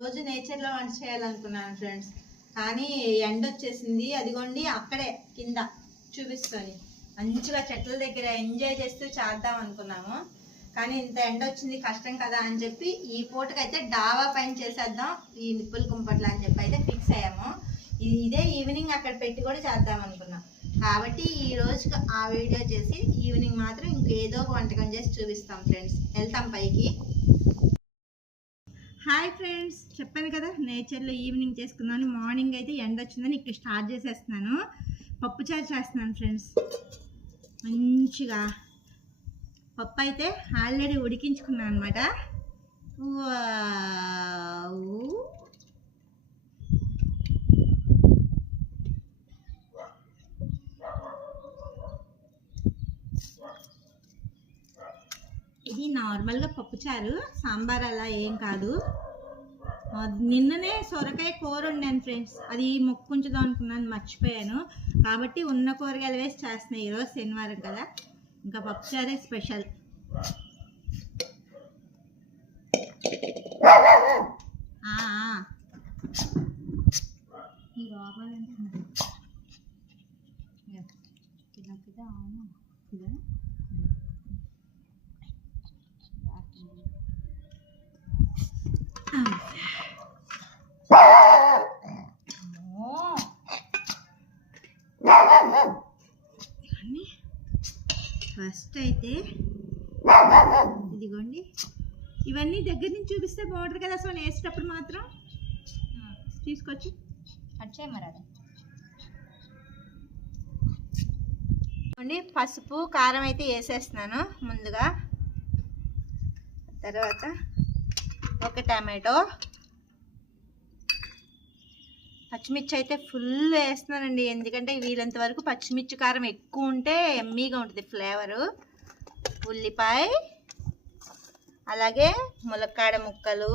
రోజు నేచర్లో వంట చేయాలనుకున్నాను ఫ్రెండ్స్. కానీ ఎండ వచ్చేసింది. అదిగోండి అక్కడే కింద చూపిస్తుంది. మంచిగా చెట్ల దగ్గర ఎంజాయ్ చేస్తూ చేద్దాం అనుకున్నాము. కానీ ఇంత ఎండ వచ్చింది కష్టం కదా అని చెప్పి ఈ పూటకైతే డాబా పైన చేసేద్దాం ఈ నిప్పుల కుంపట్లు అని చెప్పి అయితే ఫిక్స్ అయ్యాము. ఇదే ఈవినింగ్ అక్కడ పెట్టి కూడా చేద్దాం అనుకున్నాం. కాబట్టి ఈ రోజుకి ఆ వీడియో చేసి ఈవినింగ్ మాత్రం ఇంకేదో ఒక వంటకం చేసి చూపిస్తాం ఫ్రెండ్స్. వెళ్తాం పైకి. హాయ్ ఫ్రెండ్స్ చెప్పాను కదా నేచర్లో ఈవినింగ్ చేసుకున్నాను మార్నింగ్ అయితే ఎండ వచ్చిందని ఇక్కడ స్టార్ట్ చేసేస్తున్నాను. పప్పుచారు చేస్తున్నాను ఫ్రెండ్స్ మంచిగా. పప్పు అయితే ఆల్రెడీ ఉడికించుకున్నాను అనమాట ఇది నార్మల్గా పప్పుచారు సాంబార్ అలా ఏం కాదు. నిన్ననే సొరకాయ కూర ఉండాను ఫ్రెండ్స్. అది మొక్కుంచుదాం అనుకున్నాను మర్చిపోయాను. కాబట్టి ఉన్న కూరగాయలు వేసి చేస్తున్నాయి ఈరోజు శనివారం కదా. ఇంకా పప్పుచారే స్పెషల్. ఆ, ఇదిగోండి. ఫస్ట్ అయితే ఇదిగోండి. ఇవన్నీ దగ్గర నుంచి చూపిస్తే బాగుంటుంది కదా అసలు వేసేటప్పుడు మాత్రం. తీసుకొచ్చి. అచ్చే మరి అది. అండి పసుపు కారం అయితే వేసేస్తున్నాను ముందుగా. తర్వాత ఒక టమాటో పచ్చిమిర్చి అయితే ఫుల్ వేస్తున్నానండి. ఎందుకంటే వీలంత వరకు పచ్చిమిర్చి కారం ఎక్కువ ఉంటే ఎమ్మీగా ఉంటుంది ఫ్లేవరు. ఉల్లిపాయ అలాగే ములక్కాడ ముక్కలు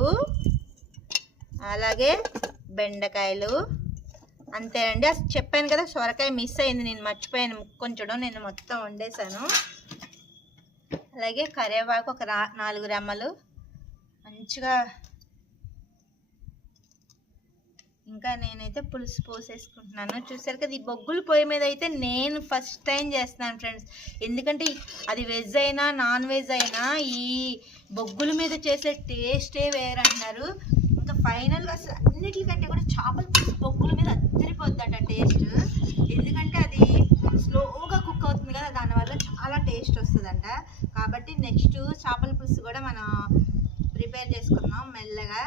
అలాగే బెండకాయలు. అంతేనండి అసలు చెప్పాను కదా సొరకాయ మిస్ అయింది. నేను మర్చిపోయాను. ముక్కొంచడం నేను మొత్తం వండేసాను అలాగే కరివేపాకు ఒక రా నాలుగు రెమ్మలు. మంచిగా ఇంకా నేనైతే పులుసు పోసేసుకుంటున్నాను. చూసారు కదా ఈ బొగ్గుల పొయ్యి మీద అయితే నేను ఫస్ట్ టైం చేస్తున్నాను ఫ్రెండ్స్ ఎందుకంటే అది వెజ్ అయినా నాన్ వెజ్ అయినా ఈ బొగ్గుల మీద చేసే టేస్టే వేరంటున్నారు ఇంకా ఫైనల్గా అసలు అన్నిటికంటే కూడా చేపల పులుసు బొగ్గుల మీద అద్దరిపోద్దట టేస్ట్ ఎందుకంటే అది స్లోగా కుక్ అవుతుంది కదా దానివల్ల చాలా టేస్ట్ వస్తుందంట. కాబట్టి నెక్స్ట్ చేపల పులుసు కూడా మనం ప్రిపేర్ చేసుకుందాం మెల్లగా.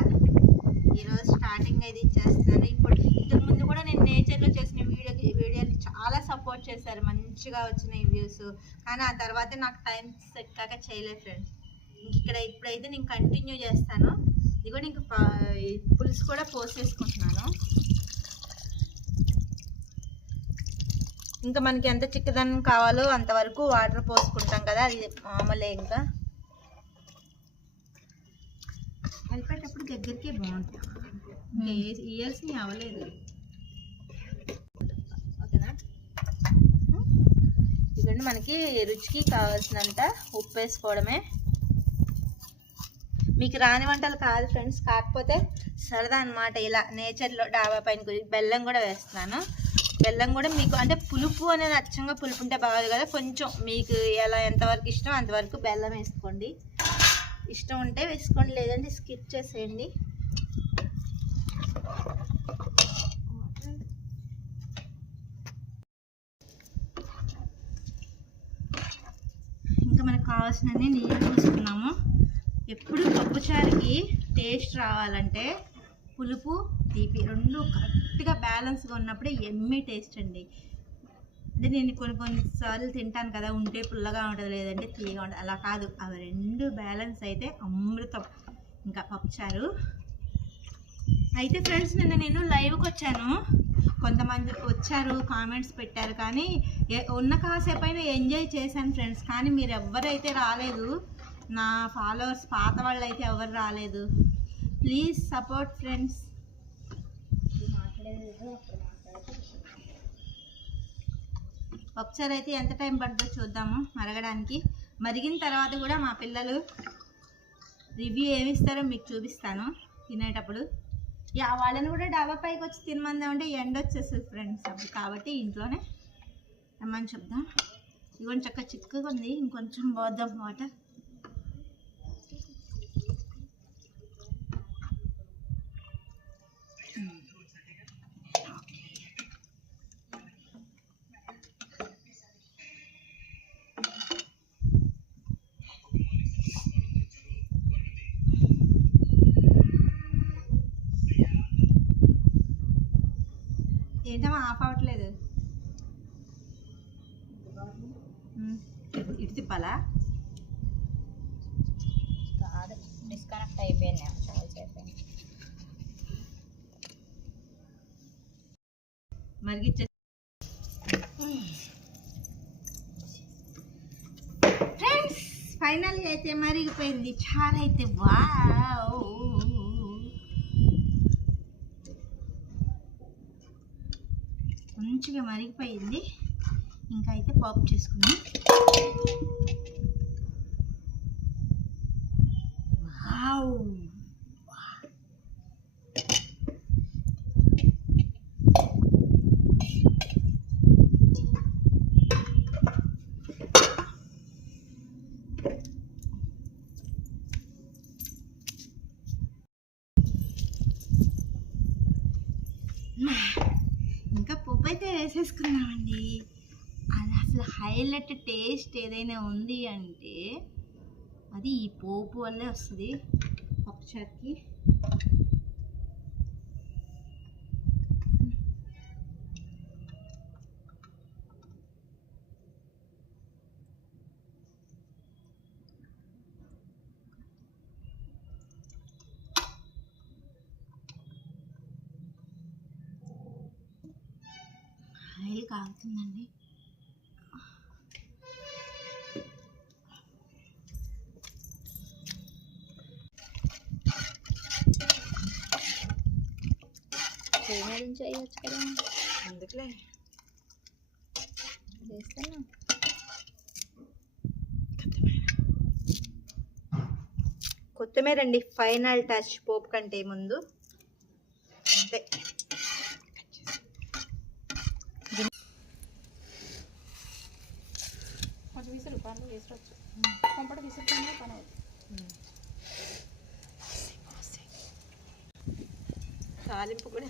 ఈరోజు స్టార్టింగ్ అయితే ఇచ్చేస్తున్నాను. ఇప్పుడు ఇంతకు ముందు కూడా నేను నేచర్లో చేసిన వీడియోకి వీడియోని చాలా సపోర్ట్ చేశారు. మంచిగా వచ్చినాయి వ్యూస్ కానీ ఆ తర్వాత నాకు టైం సెట్ కాక చేయలేదు ఫ్రెండ్స్ ఇంక ఇక్కడ ఇప్పుడైతే నేను కంటిన్యూ చేస్తాను. ఇది కూడా ఇంక పులుసు కూడా పోసేసుకుంటున్నాను ఇంకా మనకి ఎంత చిక్కదనం కావాలో అంతవరకు వాటర్ పోసుకుంటాం కదా. అది మామూలే ఇంకా. కలిపేటప్పుడు దగ్గరికే బాగుంటుంది. ఇంకా అవ్వలేదు. ఓకేనా? ఇదండి మనకి రుచికి కావాల్సినంత ఉప్పు వేసుకోవడమే. మీకు రాని వంటలు కాదు ఫ్రెండ్స్ కాకపోతే సరదా అన్నమాట ఇలా నేచర్లో డాబా పైన బెల్లం కూడా వేస్తున్నాను. బెల్లం కూడా మీకు అంటే పులుపు అనేది అచ్చంగా పులుపు ఉంటే బాగోదు కదా కొంచెం మీకు ఎలా ఎంతవరకు ఇష్టం అంతవరకు బెల్లం వేసుకోండి. ఇష్టం ఉంటే వేసుకోండి లేదంటే స్కిప్ చేసేయండి. ఇంకా మనకు కావాల్సినన్ని నీళ్ళు తీసుకున్నాము. ఎప్పుడు పప్పుచారుకి టేస్ట్ రావాలంటే పులుపు తీపి రెండు కరెక్ట్గా బ్యాలెన్స్గా ఉన్నప్పుడే ఎమ్మి టేస్ట్ అండి. అంటే నేను కొన్ని కొన్నిసార్లు తింటాను కదా ఉంటే పుల్లగా ఉంటుంది లేదంటే తీయగా ఉంటుంది. అలా కాదు. అవి రెండు బ్యాలెన్స్ అయితే అమృతం. ఇంకా పప్పుచారు. అయితే ఫ్రెండ్స్ నిన్న నేను లైవ్కి వచ్చాను. కొంతమంది వచ్చారు కామెంట్స్ పెట్టారు. కానీ ఉన్న కాసేపు అయినా ఎంజాయ్ చేశాను ఫ్రెండ్స్. కానీ మీరు ఎవరైతే రాలేదు నా ఫాలోవర్స్ పాత వాళ్ళు అయితే ఎవరు రాలేదు. Please support friends. ఒకసారి అయితే ఎంత టైం పడుతుందో చూద్దాము మరగడానికి. మరిగిన తర్వాత కూడా మా పిల్లలు రివ్యూ ఏమి ఇస్తారో మీకు చూపిస్తాను తినేటప్పుడు. యా వాళ్ళని కూడా డాబా పైకి వచ్చి తినమందాం అంటే ఎండ వచ్చేస్తుంది ఫ్రెండ్స్ అప్పుడు కాబట్టి ఇంట్లోనే రమ్మని చెప్దాం. ఇవన్నీ చక్క చిక్కగా ఉంది. ఇంకొంచెం పోద్దాం వాటర్. ఏంటమ్మా ఆఫ్ అవ్వట్లేదు? ఇటు తిప్పాలా? కాదు డిస్కనెక్ట్ అయిపోయింది మరిగిచ్చే ఫ్రెండ్స్ ఫైనల్గా అయితే మరిగిపోయింది. చాలా అయితే వావ్ మంచిగా మరిగిపోయింది. ఇంకా అయితే పాప్ చేసుకుందాం వావ్ ఇంకా పప్పు అయితే వేసేసుకున్నామండి అది అసలు హైలైట్ టేస్ట్ ఏదైనా ఉంది అంటే అది ఈ పోపు వల్లే వస్తుంది. పప్పుచారుకి ఆయిల్ కాగుతుందండి. నుంచి వేయచ్చు కదా. అందుకులే చేస్తున్నా కొత్తిమీర అండి ఫైనల్ టచ్ పోపు కంటే ముందు. అంతే కొంచెం విసురు పనులు విసరొచ్చు కొంపట విసురుతున్నా పని అవుతుంది తాలింపు కూడా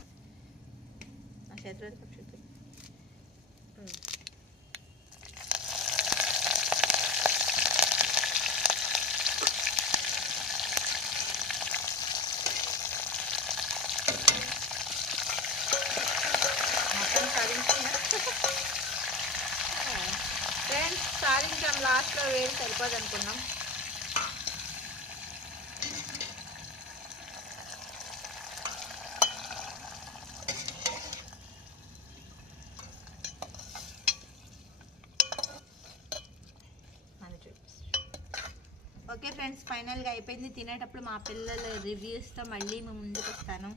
నా చేతిలో చూపి మొత్తం సాధించిన ఫ్రెండ్స్ సాధించాం లాస్ట్లో వేడి సరిపోదు అనుకున్నాం ఓకే ఫ్రెండ్స్ ఫైనల్గా అయిపోయింది. తినేటప్పుడు మా పిల్లల రివ్యూస్తో మళ్ళీ మేము ముందుకు వస్తాను